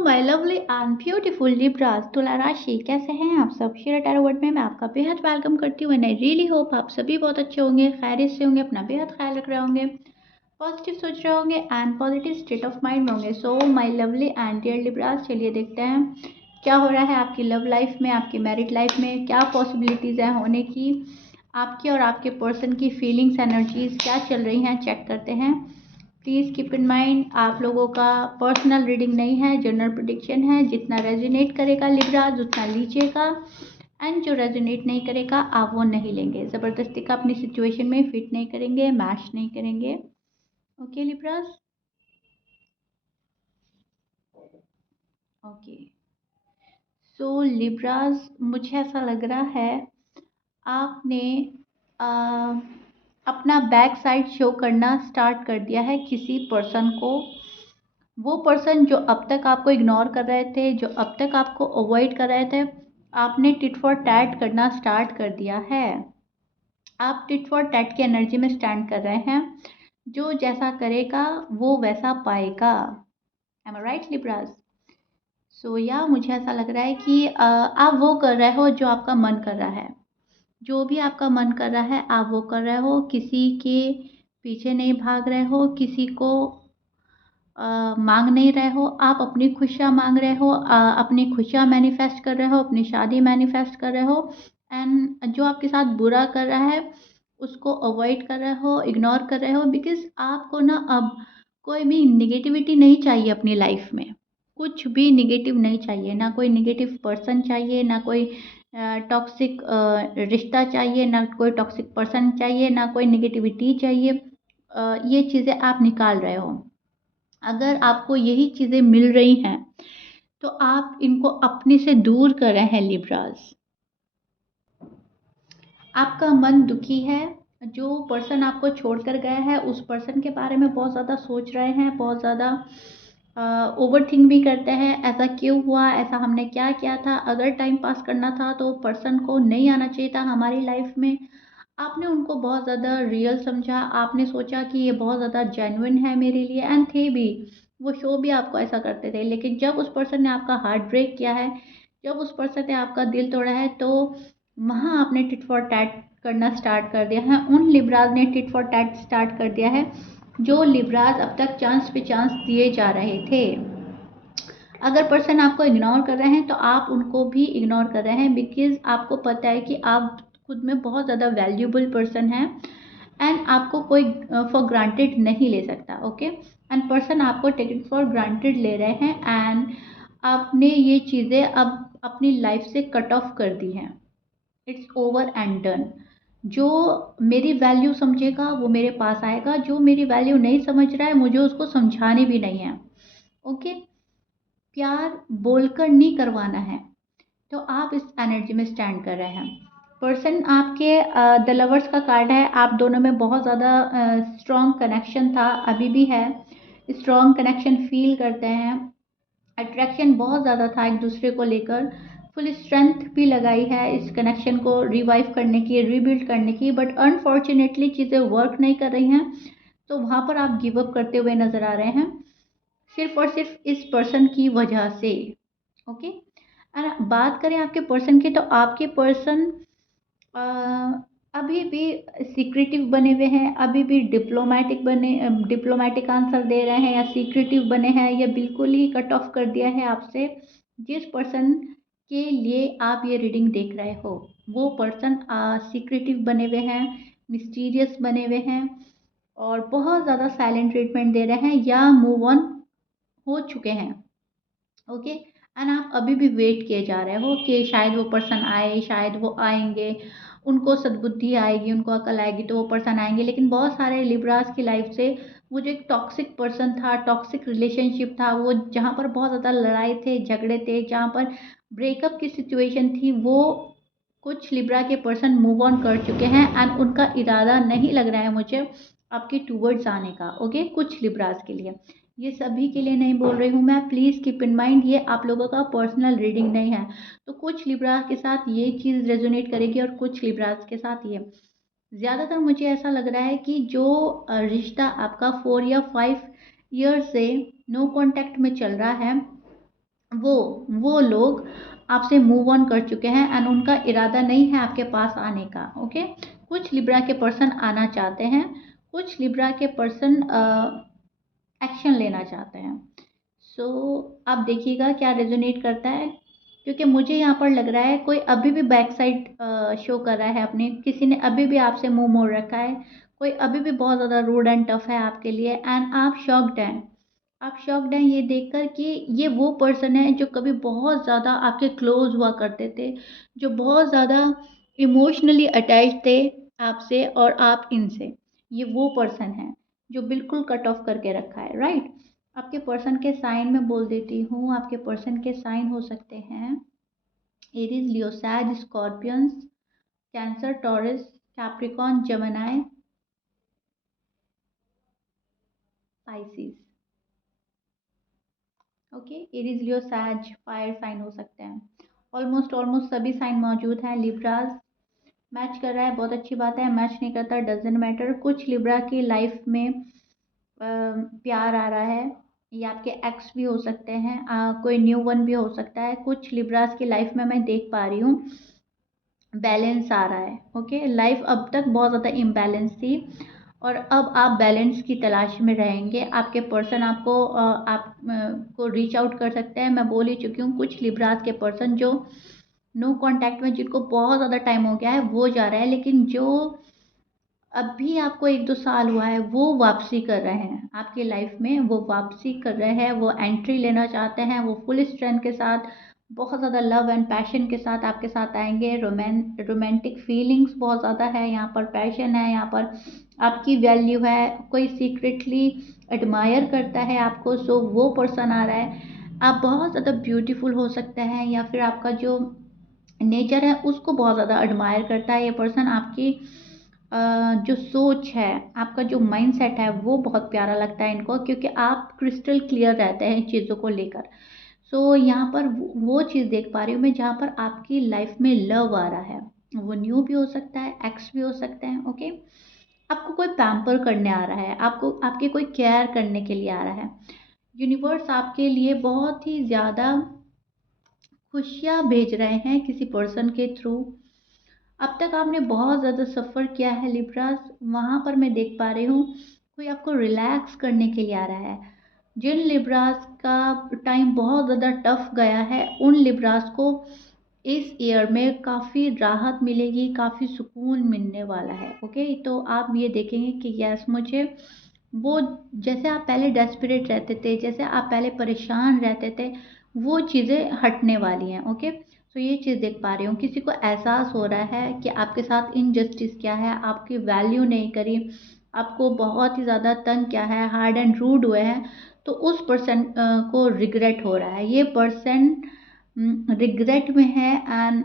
My lovely and beautiful Libras तुला राशि, कैसे हैं आप सब। शेयर टैरो वर्ड में मैं आपका बेहद वेलकम करती हूँ एंड आई रियली होप आप सभी बहुत अच्छे होंगे, खैरियत से होंगे, अपना बेहद ख्याल रख रहे होंगे, पॉजिटिव सोच रहे होंगे and positive state of mind में होंगे। So my lovely and dear Libras, चलिए देखते हैं क्या हो रहा है आपकी लव लाइफ में, आपकी मैरिड लाइफ में, क्या पॉसिबिलिटीज़ हैं होने की, आपकी और आपके पर्सन की फीलिंग्स एनर्जीज क्या चल रही हैं, चेक करते हैं। प्लीज़ कीप इन माइंड आप लोगों का पर्सनल रीडिंग नहीं है, जनरल प्रेडिक्शन है। जितना रेजोनेट करेगा लिब्राज उतना लीजिएगा एंड जो रेजोनेट नहीं करेगा आप वो नहीं लेंगे। ज़बरदस्ती का अपनी सिचुएशन में फिट नहीं करेंगे, मैच नहीं करेंगे। Okay लिब्राज, okay. सो लिब्राज, मुझे ऐसा लग रहा है आपने आ, अपना बैक साइड शो करना स्टार्ट कर दिया है किसी पर्सन को। वो पर्सन जो अब तक आपको इग्नोर कर रहे थे, जो अब तक आपको अवॉइड कर रहे थे, आपने टिट फॉर टैट करना स्टार्ट कर दिया है। आप टिट फॉर टैट की एनर्जी में स्टैंड कर रहे हैं। जो जैसा करेगा वो वैसा पाएगा। एम आई राइट लिब्राज? सो या मुझे ऐसा लग रहा है कि आप वो कर रहे हो जो आपका मन कर रहा है। जो भी आपका मन कर रहा है आप वो कर रहे हो, किसी के पीछे नहीं भाग रहे हो, किसी को मांग नहीं रहे हो। आप अपनी खुशियाँ मांग रहे हो, अपनी खुशियाँ मैनिफेस्ट कर रहे हो, अपनी शादी मैनिफेस्ट कर रहे हो एंड जो आपके साथ बुरा कर रहा है उसको अवॉइड कर रहे हो, इग्नोर कर रहे हो। बिकॉज आपको ना अब कोई भी निगेटिविटी नहीं चाहिए अपनी लाइफ में। कुछ भी निगेटिव नहीं चाहिए, ना कोई निगेटिव पर्सन चाहिए, ना कोई टॉक्सिक रिश्ता चाहिए, ना कोई टॉक्सिक पर्सन चाहिए, ना कोई निगेटिविटी चाहिए। ये चीज़ें आप निकाल रहे हो। अगर आपको यही चीज़ें मिल रही हैं तो आप इनको अपने से दूर कर रहे हैं लिब्रास। आपका मन दुखी है। जो पर्सन आपको छोड़कर गया है उस पर्सन के बारे में बहुत ज़्यादा सोच रहे हैं, बहुत ज़्यादा ओवर थिंक भी करते हैं। ऐसा क्यों हुआ, ऐसा हमने क्या किया था, अगर टाइम पास करना था तो पर्सन को नहीं आना चाहिए था हमारी लाइफ में। आपने उनको बहुत ज़्यादा रियल समझा, आपने सोचा कि ये बहुत ज़्यादा जेन्युइन है मेरे लिए एंड थे भी। वो शो भी आपको ऐसा करते थे, लेकिन जब उस पर्सन ने आपका हार्ट ब्रेक किया है, जब उस पर्सन ने आपका दिल तोड़ा है, तो वहाँ आपने टिट फॉर टैट करना स्टार्ट कर दिया है। उन लिब्राज ने टिट फॉर टैट स्टार्ट कर दिया है जो लिब्राज अब तक चांस पे चांस दिए जा रहे थे। अगर पर्सन आपको इग्नोर कर रहे हैं तो आप उनको भी इग्नोर कर रहे हैं, बिकॉज आपको पता है कि आप खुद में बहुत ज़्यादा वैल्यूबल पर्सन है एंड आपको कोई फॉर ग्रांटेड नहीं ले सकता। ओके, एंड पर्सन आपको टेकन फॉर ग्रांटेड ले रहे हैं एंड आपने ये चीज़ें अब अपनी लाइफ से कट ऑफ कर दी हैं। It's over and done. जो मेरी वैल्यू समझेगा वो मेरे पास आएगा, जो मेरी वैल्यू नहीं समझ रहा है मुझे उसको समझानी भी नहीं है। ओके, प्यार बोलकर नहीं करवाना है। तो आप इस एनर्जी में स्टैंड कर रहे हैं। पर्सन आपके द लवर्स का कार्ड है। आप दोनों में बहुत ज़्यादा स्ट्रॉन्ग कनेक्शन था, अभी भी है। स्ट्रॉन्ग कनेक्शन फील करते हैं, अट्रैक्शन बहुत ज़्यादा था एक दूसरे को लेकर। फुल स्ट्रेंथ भी लगाई है इस कनेक्शन को रिवाइव करने की, रीबिल्ड करने की, बट अनफॉर्चुनेटली चीज़ें वर्क नहीं कर रही हैं। तो वहाँ पर आप गिव अप करते हुए नज़र आ रहे हैं, सिर्फ और सिर्फ इस पर्सन की वजह से। ओके, और बात करें आपके पर्सन की, तो आपके पर्सन अभी भी सीक्रेटिव बने हुए हैं, अभी भी डिप्लोमेटिक आंसर दे रहे हैं या सीक्रेटिव बने हैं, या बिल्कुल ही कट ऑफ कर दिया है आपसे। जिस पर्सन के लिए आप ये रीडिंग देख रहे हो वो पर्सन सीक्रेटिव बने हुए हैं, मिस्टीरियस बने हुए हैं और बहुत ज़्यादा साइलेंट ट्रीटमेंट दे रहे हैं या मूव ऑन हो चुके हैं। ओके, एंड आप अभी भी वेट किए जा रहे हो कि शायद वो पर्सन आए, शायद वो आएंगे, उनको सद्बुद्धि आएगी, उनको अकल आएगी तो वो पर्सन आएंगे। लेकिन बहुत सारे लिब्रास की लाइफ से वो जो एक टॉक्सिक पर्सन था, टॉक्सिक रिलेशनशिप था, वो जहाँ पर बहुत ज़्यादा लड़ाई थे, झगड़े थे, जहाँ पर ब्रेकअप की सिचुएशन थी, वो कुछ लिब्रा के पर्सन मूव ऑन कर चुके हैं एंड उनका इरादा नहीं लग रहा है मुझे आपके टूवर्ड्स आने का। ओके, कुछ लिब्रास के लिए, ये सभी के लिए नहीं बोल रही हूँ मैं। प्लीज़ कीप इन माइंड ये आप लोगों का पर्सनल रीडिंग नहीं है। तो कुछ लिब्रा के साथ ये चीज़ रेजोनेट करेगी और कुछ लिब्रास के साथ ये। ज़्यादातर मुझे ऐसा लग रहा है कि जो रिश्ता आपका 4 या 5 ईयर से नो कांटेक्ट में चल रहा है, वो वो लोग आपसे मूव ऑन कर चुके हैं एंड उनका इरादा नहीं है आपके पास आने का। ओके, कुछ लिब्रा के पर्सन आना चाहते हैं, कुछ लिब्रा के पर्सन एक्शन लेना चाहते हैं। सो आप देखिएगा क्या रेजोनेट करता है, क्योंकि मुझे यहाँ पर लग रहा है कोई अभी भी बैक साइड शो कर रहा है अपने, किसी ने अभी भी आपसे मुंह मोड़ रखा है, कोई अभी भी बहुत ज़्यादा रूड एंड टफ है आपके लिए एंड आप शॉक्ड हैं। आप शॉक्ड हैं ये देखकर कि ये वो पर्सन है जो कभी बहुत ज़्यादा आपके क्लोज हुआ करते थे, जो बहुत ज़्यादा इमोशनली अटैच थे आपसे और आप इनसे। ये वो पर्सन है जो बिल्कुल कट ऑफ करके रखा है, राइट। आपके पर्सन के साइन में बोल देती हूँ, आपके पर्सन के साइन हो सकते हैं Aries, Leo, Sag, Scorpions, Cancer, Taurus, Capricorn, Gemini, Pisces. Okay, Aries, Leo, Sag fire sign हो सकते हैं। ऑलमोस्ट ऑलमोस्ट सभी साइन मौजूद हैं। लिब्रास मैच कर रहा है, बहुत अच्छी बात है। मैच नहीं करता, डजेंट मैटर। कुछ लिब्रा की लाइफ में प्यार आ रहा है, ये आपके एक्स भी हो सकते हैं, कोई न्यू वन भी हो सकता है। कुछ लिब्रास की लाइफ में मैं देख पा रही हूँ बैलेंस आ रहा है। ओके, लाइफ अब तक बहुत ज़्यादा इम्बैलेंस थी और अब आप बैलेंस की तलाश में रहेंगे। आपके पर्सन आपको को रीच आउट कर सकते हैं। मैं बोल ही चुकी हूँ, कुछ लिब्रास के पर्सन जो नो कांटेक्ट में, जिनको बहुत ज़्यादा टाइम हो गया है, वो जा रहा है, लेकिन जो अभी आपको 1-2 साल हुआ है वो वापसी कर रहे हैं आपकी लाइफ में, वो वापसी कर रहे हैं, वो एंट्री लेना चाहते हैं, वो फुल स्ट्रेंथ के साथ, बहुत ज़्यादा लव एंड पैशन के साथ आपके साथ आएंगे। रोमांटिक फीलिंग्स बहुत ज़्यादा है यहाँ पर, पैशन है यहाँ पर, आपकी वैल्यू है, कोई सीक्रेटली एडमायर करता है आपको, सो वो पर्सन आ रहा है। आप बहुत ज़्यादा ब्यूटीफुल हो सकते हैं या फिर आपका जो नेचर है उसको बहुत ज़्यादा एडमायर करता है ये पर्सन। आपकी जो सोच है, आपका जो माइंड सेट है, वो बहुत प्यारा लगता है इनको, क्योंकि आप क्रिस्टल क्लियर रहते हैं चीज़ों को लेकर। सो यहाँ पर वो चीज़ देख पा रही हूँ मैं जहाँ पर आपकी लाइफ में लव आ रहा है। वो न्यू भी हो सकता है, एक्स भी हो सकते हैं। ओके, आपको कोई पैम्पर करने आ रहा है, आपको आपकी कोई केयर करने के लिए आ रहा है। यूनिवर्स आपके लिए बहुत ही ज़्यादा खुशियाँ भेज रहे हैं किसी पर्सन के थ्रू। अब तक आपने बहुत ज़्यादा सफ़र किया है लिब्रास, वहाँ पर मैं देख पा रही हूँ कोई आपको रिलैक्स करने के लिए आ रहा है। जिन लिब्रास का टाइम बहुत ज़्यादा टफ गया है, उन लिब्रास को इस ईयर में काफ़ी राहत मिलेगी, काफ़ी सुकून मिलने वाला है। ओके, तो आप ये देखेंगे कि यस, मुझे वो, जैसे आप पहले डेस्परेट रहते थे, जैसे आप पहले परेशान रहते थे, वो चीज़ें हटने वाली हैं। ओके, तो ये चीज़ देख पा रही हूँ, किसी को एहसास हो रहा है कि आपके साथ इनजस्टिस क्या है, आपकी वैल्यू नहीं करी, आपको बहुत ही ज़्यादा तंग किया है, हार्ड एंड रूड हुए हैं, तो उस पर्सन को रिग्रेट हो रहा है। ये पर्सन रिग्रेट में है एंड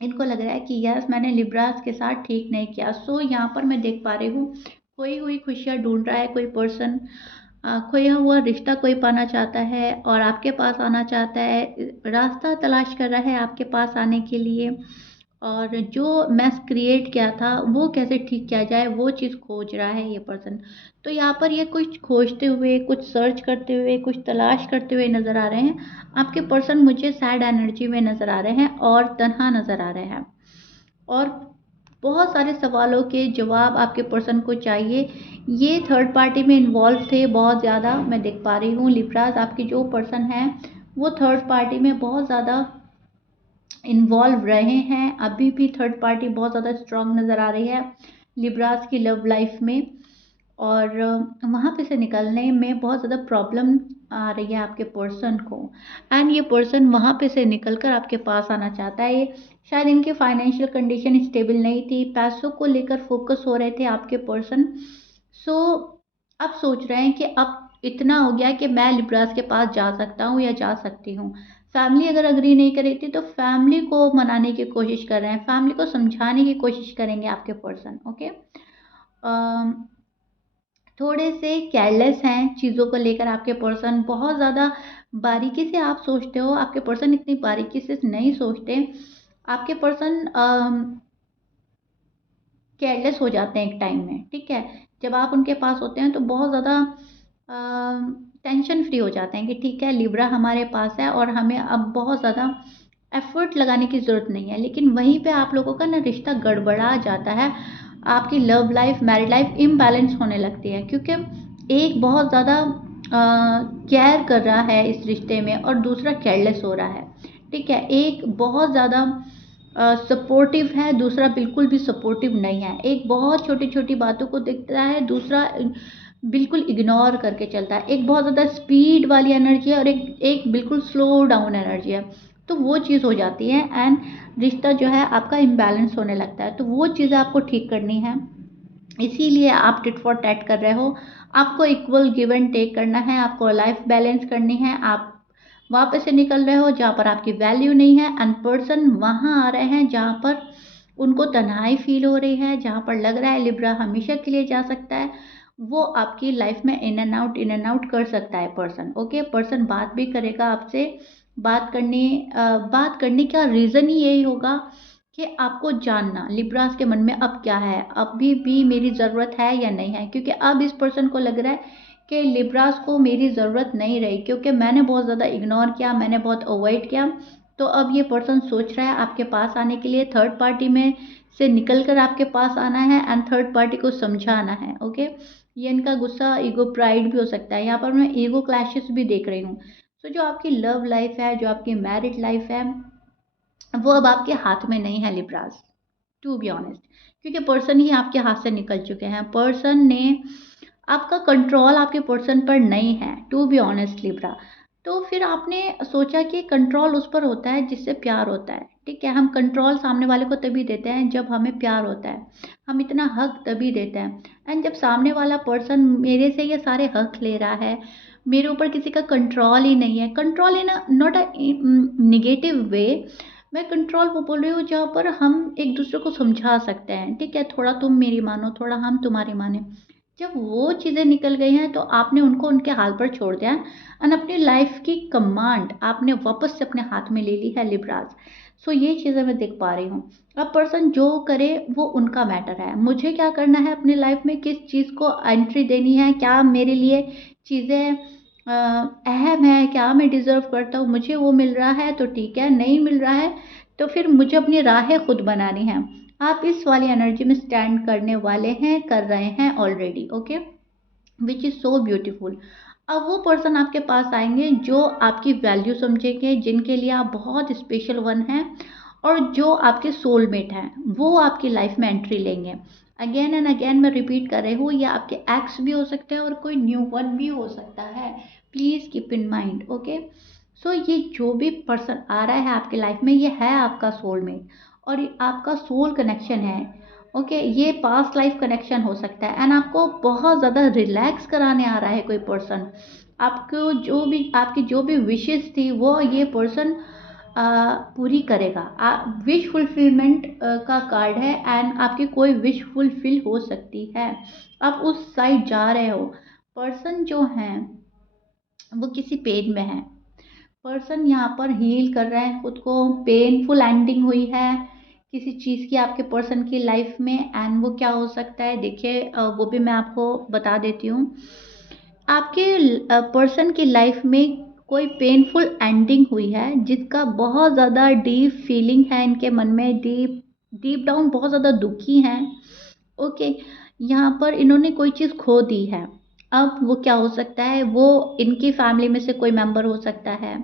इनको लग रहा है कि यस, मैंने लिब्रास के साथ ठीक नहीं किया। सो यहाँ पर मैं देख पा रही हूँ खोई हुई खुशियाँ ढूंढ रहा है कोई पर्सन, खोया हुआ रिश्ता कोई पाना चाहता है और आपके पास आना चाहता है, रास्ता तलाश कर रहा है आपके पास आने के लिए, और जो मैस क्रिएट किया था वो कैसे ठीक किया जाए वो चीज़ खोज रहा है ये पर्सन। तो यहाँ पर ये कुछ खोजते हुए, कुछ सर्च करते हुए, कुछ तलाश करते हुए नज़र आ रहे हैं। आपके पर्सन मुझे सैड एनर्जी में नज़र आ रहे हैं और तन्हा नज़र आ रहे हैं, और बहुत सारे सवालों के जवाब आपके पर्सन को चाहिए। ये थर्ड पार्टी में इन्वॉल्व थे बहुत ज़्यादा, मैं देख पा रही हूँ लिब्रास, आपके जो पर्सन हैं वो थर्ड पार्टी में बहुत ज़्यादा इन्वॉल्व रहे हैं। अभी भी थर्ड पार्टी बहुत ज़्यादा स्ट्रांग नज़र आ रही है लिब्रास की लव लाइफ में, और वहाँ पे से निकलने में बहुत ज़्यादा प्रॉब्लम आ रही है आपके पर्सन को, एंड ये पर्सन वहाँ पे से निकल कर आपके पास आना चाहता है। ये शायद इनकी फाइनेंशियल कंडीशन स्टेबल नहीं थी, पैसों को लेकर फोकस हो रहे थे आपके पर्सन। सो अब सोच रहे हैं कि अब इतना हो गया कि मैं लिब्रास के पास जा सकता हूँ या जा सकती हूँ। फैमिली अगर अग्री नहीं कर रही थी तो फैमिली को मनाने की कोशिश कर रहे हैं, फैमिली को समझाने की कोशिश करेंगे आपके पर्सन। ओके, थोड़े से केयरलेस हैं चीज़ों को लेकर आपके पर्सन, बहुत ज़्यादा बारीकी से आप सोचते हो, आपके पर्सन इतनी बारीकी से नहीं सोचते। आपके पर्सन केयरलेस हो जाते हैं एक टाइम में, ठीक है। जब आप उनके पास होते हैं तो बहुत ज़्यादा टेंशन फ्री हो जाते हैं कि ठीक है, लिब्रा हमारे पास है और हमें अब बहुत ज़्यादा एफर्ट लगाने की ज़रूरत नहीं है। लेकिन वहीं पे आप लोगों का ना रिश्ता गड़बड़ा जाता है, आपकी love life, married life imbalance होने लगती है, क्योंकि एक बहुत ज़्यादा केयर कर रहा है इस रिश्ते में और दूसरा केयरलेस हो रहा है। ठीक है, एक बहुत ज़्यादा सपोर्टिव है, दूसरा बिल्कुल भी सपोर्टिव नहीं है। एक बहुत छोटी छोटी बातों को देखता है, दूसरा बिल्कुल इग्नोर करके चलता है। एक बहुत ज़्यादा स्पीड वाली एनर्जी है और एक एक बिल्कुल स्लो डाउन एनर्जी है। तो वो चीज़ हो जाती है एंड रिश्ता जो है आपका इम्बैलेंस होने लगता है। तो वो चीज़ें आपको ठीक करनी है, इसीलिए आप टिट फॉर टैट कर रहे हो। आपको इक्वल गिव एंड टेक करना है, आपको लाइफ बैलेंस करनी है। आप वहाँ पे से निकल रहे हो जहाँ पर आपकी वैल्यू नहीं है, एंड पर्सन वहाँ आ रहे हैं जहाँ पर उनको तन्हाई फील हो रही है, जहाँ पर लग रहा है लिब्रा हमेशा के लिए जा सकता है। वो आपकी लाइफ में इन एंड आउट कर सकता है पर्सन। ओके, पर्सन बात भी करेगा आपसे। बात करने का रीज़न ही यही होगा कि आपको जानना लिब्रास के मन में अब क्या है, अभी भी मेरी ज़रूरत है या नहीं है। क्योंकि अब इस पर्सन को लग रहा है कि लिब्रास को मेरी ज़रूरत नहीं रही, क्योंकि मैंने बहुत ज़्यादा इग्नोर किया, मैंने बहुत अवॉइड किया। तो अब ये पर्सन सोच रहा है आपके पास आने के लिए, थर्ड पार्टी में से निकल कर आपके पास आना है एंड थर्ड पार्टी को समझाना है। ओके, ये इनका गुस्सा ईगो प्राइड भी हो सकता है, यहाँ पर मैं ईगो क्लैशेस भी देख रही हूँ। तो जो आपकी लव लाइफ है, जो आपकी मैरिड लाइफ है, वो अब आपके हाथ में नहीं है लिब्रास, टू बी ऑनेस्ट। क्योंकि पर्सन ही आपके हाथ से निकल चुके हैं, पर्सन ने आपका कंट्रोल आपके पर्सन पर नहीं है, टू बी ऑनेस्ट लिब्रा। तो फिर आपने सोचा कि कंट्रोल उस पर होता है जिससे प्यार होता है। ठीक है, हम कंट्रोल सामने वाले को तभी देते हैं जब हमें प्यार होता है, हम इतना हक तभी देते हैं। एंड जब सामने वाला पर्सन मेरे से ये सारे हक ले रहा है, मेरे ऊपर किसी का कंट्रोल ही नहीं है, control in not a negative way, मैं कंट्रोल वो बोल रही हूँ जहाँ पर हम एक दूसरे को समझा सकते हैं। ठीक है, थोड़ा तुम मेरी मानो, थोड़ा हम तुम्हारी माने। जब वो चीज़ें निकल गई हैं तो आपने उनको उनके हाल पर छोड़ दिया है एंड अपनी लाइफ की कमांड आपने वापस से अपने हाथ में ले ली है लिब्रास। सो ये चीज़ें मैं देख पा रही हूँ। अब पर्सन जो करे वो उनका मैटर है, मुझे क्या करना है अपनी लाइफ में, किस चीज़ को एंट्री देनी है, क्या मेरे लिए चीज़ें अहम है, क्या मैं डिज़र्व करता हूँ, मुझे वो मिल रहा है तो ठीक है, नहीं मिल रहा है तो फिर मुझे अपनी राहें खुद बनानी है। आप इस वाली एनर्जी में स्टैंड करने वाले हैं, कर रहे हैं already. Okay, which is so beautiful. अब वो पर्सन आपके पास आएंगे जो आपकी वैल्यू समझेंगे, जिनके लिए आप बहुत स्पेशल वन हैं और जो आपके सोलमेट हैं, वो आपकी लाइफ में एंट्री लेंगे। अगेन एंड अगेन मैं रिपीट कर रही हूँ, ये आपके एक्स भी हो सकते हैं और कोई न्यू वन भी हो सकता है। Please keep in mind. Okay, so ये जो भी पर्सन आ रहा है आपकी लाइफ में, ये है आपका सोलमेट और ये आपका सोल कनेक्शन है। ओके, ये पास्ट लाइफ कनेक्शन हो सकता है एंड आपको बहुत ज़्यादा रिलैक्स कराने आ रहा है कोई पर्सन। आपको जो भी आपकी जो भी विशेस थी वो ये पर्सन पूरी करेगा। विश फुलफिलमेंट का कार्ड है एंड आपकी कोई विश फुलफिल हो सकती है। आप उस साइड जा रहे हो, पर्सन जो हैं वो किसी पेन में है, पर्सन यहाँ पर हील कर रहे हैं खुद को, पेनफुल एंडिंग हुई है किसी चीज़ की आपके पर्सन की लाइफ में। एंड वो क्या हो सकता है देखिए, वो भी मैं आपको बता देती हूँ। आपके पर्सन की लाइफ में कोई पेनफुल एंडिंग हुई है जिसका बहुत ज़्यादा डीप फीलिंग है इनके मन में, डीप डीप डाउन बहुत ज़्यादा दुखी हैं। ओके, यहाँ पर इन्होंने कोई चीज़ खो दी है। अब वो क्या हो सकता है, वो इनकी फैमिली में से कोई मेंबर हो सकता है,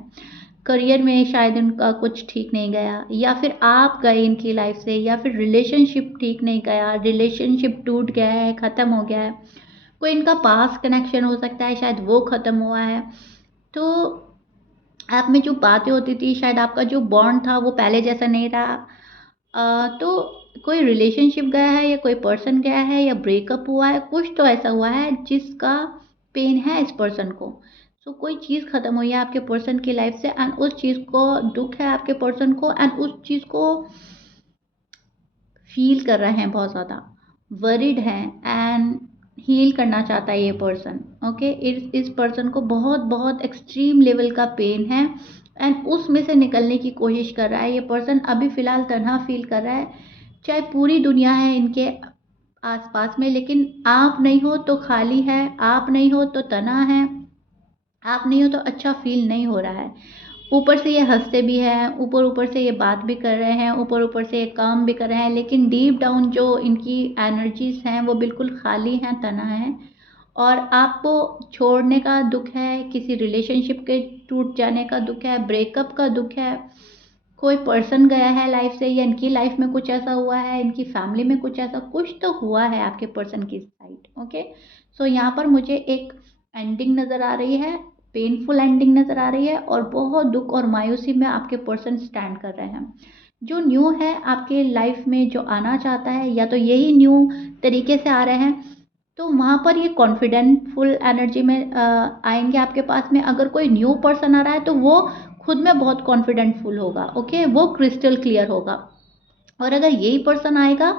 करियर में शायद इनका कुछ ठीक नहीं गया, या फिर आप गए इनकी लाइफ से, या फिर रिलेशनशिप ठीक नहीं गया, रिलेशनशिप टूट गया है, ख़त्म हो गया है। कोई इनका पास कनेक्शन हो सकता है, शायद वो ख़त्म हुआ है। तो आप में जो बातें होती थी, शायद आपका जो बॉन्ड था वो पहले जैसा नहीं रहा। तो कोई रिलेशनशिप गया है या कोई पर्सन गया है या ब्रेकअप हुआ है, कुछ तो ऐसा हुआ है जिसका पेन है इस पर्सन को। सो कोई चीज़ ख़त्म हुई है आपके पर्सन की लाइफ से एंड उस चीज़ को दुख है आपके पर्सन को एंड उस चीज़ को फील कर रहे हैं, बहुत ज़्यादा वरीड हैं एंड हील करना चाहता है ये पर्सन। ओके, इस पर्सन को बहुत बहुत एक्सट्रीम लेवल का पेन है एंड उसमें से निकलने की कोशिश कर रहा है ये पर्सन। अभी फ़िलहाल तन्हा फील कर रहा है, चाहे पूरी दुनिया है इनके आसपास में, लेकिन आप नहीं हो तो खाली है, आप नहीं हो तो तना है। आप नहीं हो तो अच्छा फील नहीं हो रहा है। ऊपर से ये हँसते भी हैं, ऊपर-ऊपर से ये बात भी कर रहे हैं, ऊपर-ऊपर से ये काम भी कर रहे हैं, लेकिन डीप डाउन जो इनकी एनर्जीज़ हैं, वो बिल्कुल खाली हैं, तना है। और आपको छोड़ने का दुःख है, किसी रिलेशनशिप के टूट जाने का दुःख है, ब्रेकअप का दुःख है, कोई पर्सन गया है लाइफ से या इनकी लाइफ में कुछ ऐसा हुआ है, इनकी फैमिली में कुछ ऐसा कुछ तो हुआ है आपके पर्सन की साइड, ओके। सो यहाँ पर मुझे एक एंडिंग नज़र आ रही है, पेनफुल एंडिंग नज़र आ रही है और बहुत दुख और मायूसी में आपके पर्सन स्टैंड कर रहे हैं। जो न्यू है आपके लाइफ में जो आना चाहता है या तो यही न्यू तरीके से आ रहे हैं, तो वहाँ पर ये कॉन्फिडेंटफुल एनर्जी में आएंगे आपके पास में। अगर कोई न्यू पर्सन आ रहा है तो वो खुद में बहुत कॉन्फिडेंटफुल होगा, ओके, वो क्रिस्टल क्लियर होगा। और अगर यही पर्सन आएगा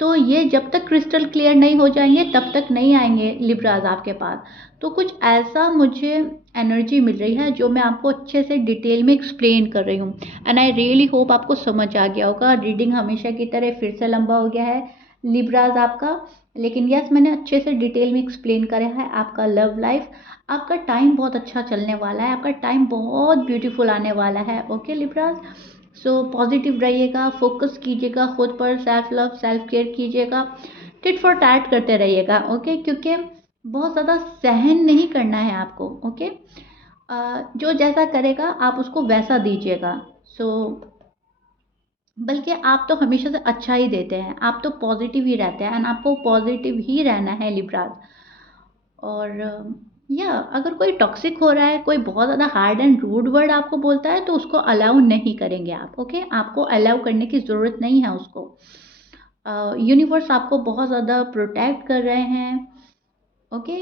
तो ये जब तक क्रिस्टल क्लियर नहीं हो जाएंगे तब तक नहीं आएंगे लिब्राज आपके पास। तो कुछ ऐसा मुझे एनर्जी मिल रही है जो मैं आपको अच्छे से डिटेल में एक्सप्लेन कर रही हूँ, एंड आई रियली होप आपको समझ आ गया होगा। रीडिंग हमेशा की तरह फिर से लंबा हो गया है लिब्राज आपका, लेकिन यस मैंने अच्छे से डिटेल में एक्सप्लेन करा है आपका लव लाइफ। आपका टाइम बहुत अच्छा चलने वाला है, आपका टाइम बहुत ब्यूटीफुल आने वाला है, ओके लिब्राज। सो पॉजिटिव रहिएगा, फोकस कीजिएगा खुद पर, सेल्फ लव सेल्फ केयर कीजिएगा, टिट फॉर टैट करते रहिएगा, ओके, क्योंकि बहुत ज़्यादा सहन नहीं करना है आपको, ओके। जो जैसा करेगा आप उसको वैसा दीजिएगा। सो बल्कि आप तो हमेशा से अच्छा ही देते हैं, आप तो पॉजिटिव ही रहते हैं एंड आपको पॉजिटिव ही रहना है लिब्राज। और या अगर कोई टॉक्सिक हो रहा है, कोई बहुत ज़्यादा हार्ड एंड रूड वर्ड आपको बोलता है तो उसको अलाउ नहीं करेंगे आप, ओके। आपको अलाउ करने की ज़रूरत नहीं है उसको। यूनिवर्स आपको बहुत ज़्यादा प्रोटेक्ट कर रहे हैं, ओके।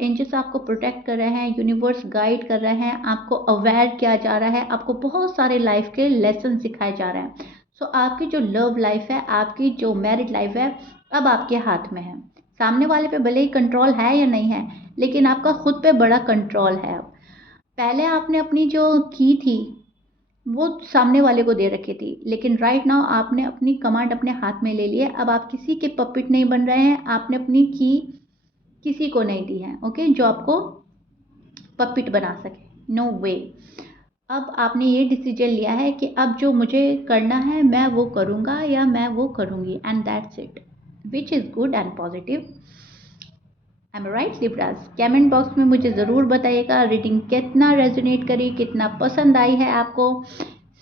एंजल्स आपको प्रोटेक्ट कर रहे हैं, यूनिवर्स गाइड कर रहे हैं, आपको अवेयर किया जा रहा है, आपको बहुत सारे लाइफ के लेसन सिखाए जा रहे हैं। सो आपकी जो लव लाइफ है, आपकी जो मैरिड लाइफ है, अब आपके हाथ में है। सामने वाले पे भले ही कंट्रोल है या नहीं है, लेकिन आपका खुद पे बड़ा कंट्रोल है अब। पहले आपने अपनी जो की थी वो सामने वाले को दे रखी थी, लेकिन राइट नाउ आपने अपनी कमांड अपने हाथ में ले ली है। अब आप किसी के पपेट नहीं बन रहे हैं, आपने अपनी की किसी को नहीं दी है, ओके, जो आपको पपेट बना सके, नो वे। अब आपने ये डिसीजन लिया है कि अब जो मुझे करना है मैं वो करूँगा या मैं वो करूँगी, and that's it, which is good and positive. I am right लिब्राज? Comment box में मुझे ज़रूर बताइएगा रीडिंग कितना रेजोनेट करी, कितना पसंद आई है आपको।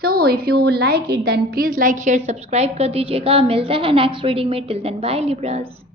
So if you like it then please like share subscribe कर दीजिएगा। मिलता है नेक्स्ट रीडिंग में, टिल देन बाय लिब्राज।